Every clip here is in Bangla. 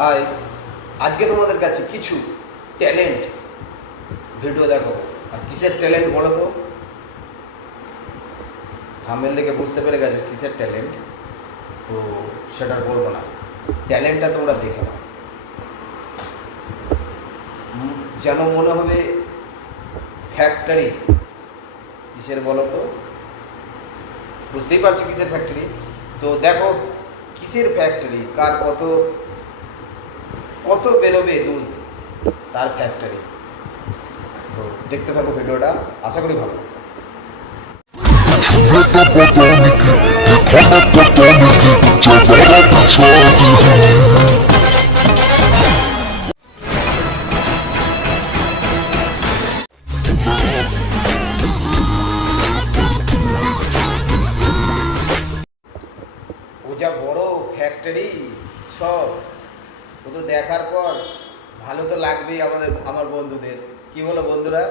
হাই, আজকে তোমাদের কাছে কিছু ট্যালেন্ট ভিডিও দেখো। আর কিসের ট্যালেন্ট বলো তো? থাম্বনেল দেখে বুঝতে পেরে গেছো কিসের ট্যালেন্ট, তো সেটা বলবো না। ট্যালেন্টটা তোমরা দেখে নাও, যেন মনে হবে ফ্যাক্টরি। কিসের বলো তো? বুঝতেই পারছো কিসের ফ্যাক্টরি। তো দেখো কিসের ফ্যাক্টরি, কার কত কত বেরোবে দুধ, তার ফ্যাক্টরি। তো দেখতে থাকো ভিডিওটা, আশা করি ভালো লাগবে। ও যা বড় ফ্যাক্টরি সব, ও তো দেখার পর ভালো তো লাগবেই আমার বন্ধুদের। কি বলো বন্ধুরা?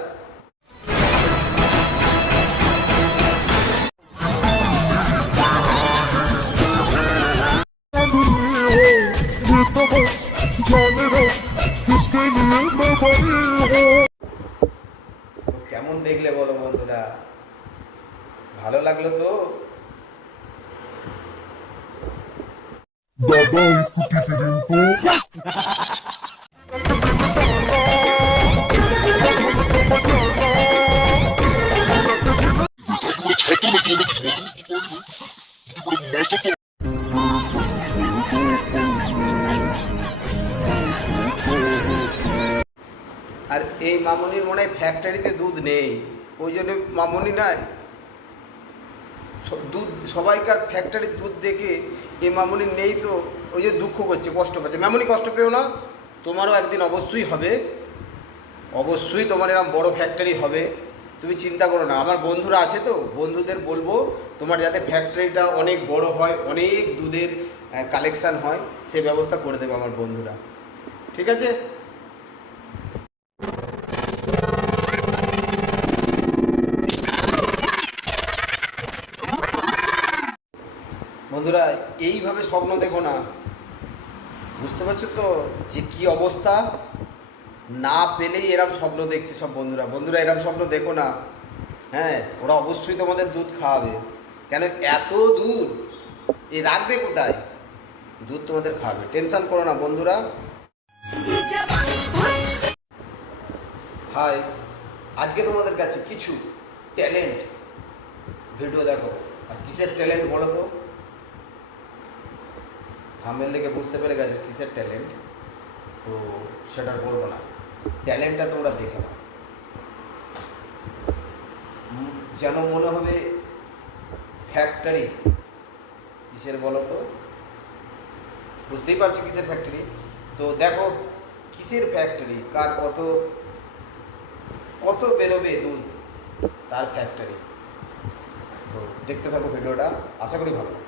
তো কেমন দেখলে বলো বন্ধুরা? ভালো লাগলো তো? দাদা একটু টিপে দিন তো। আর এই মামুনির মনে হয় ফ্যাক্টরিতে দুধ নেই, ওই জন্য মামুনি নাই দুধ, সবাইকার ফ্যাক্টরির দুধ দেখে এই মামুনির নেই, তো ওই যে দুঃখ করছে, কষ্ট পাচ্ছে। মামুনি কষ্ট পেও না, তোমারও একদিন অবশ্যই হবে, অবশ্যই তোমার এরকম বড় ফ্যাক্টরি হবে, তুমি চিন্তা করো না। আমার বন্ধুরা আছে, তো বন্ধুদের বলবো তোমার যাতে ফ্যাক্টরিটা অনেক বড় হয়, অনেক দুধের কালেকশান হয়, সেই ব্যবস্থা করে দেবে আমার বন্ধুরা। ঠিক আছে? বন্ধুরা এইভাবে স্বপ্ন দেখো না, বুঝতে পারছো তো যে কী অবস্থা? না পেলেই এরম স্বপ্ন দেখছে সব বন্ধুরা। বন্ধুরা এরম স্বপ্ন দেখো না, হ্যাঁ, ওরা অবশ্যই তোমাদের দুধ খাওয়াবে। কেন এত দুধ এ রাখবে কোথায়? দুধ তোমাদের খাওয়াবে, টেনশন করো না বন্ধুরা। হাই, আজকে তোমাদের কাছে কিছু ট্যালেন্ট ভিডিও দেখো। আর কিসের ট্যালেন্ট বলো তো? থাম্বনেল দেখে বুঝতে পেরে গেছো কিসের ট্যালেন্ট, তো সেটা বলবো না। ট্যালেন্টটা তোমরা দেখে নাও, যেন মনে হবে ফ্যাক্টরি। কিসের বলো তো? বুঝতেই পারছো কিসের ফ্যাক্টরি। তো দেখো কিসের ফ্যাক্টরি, কার কত কত বেরোবে দুধ, তার ফ্যাক্টরি। তো দেখতে থাকো ভিডিওটা, আশা করি ভালো লাগবে।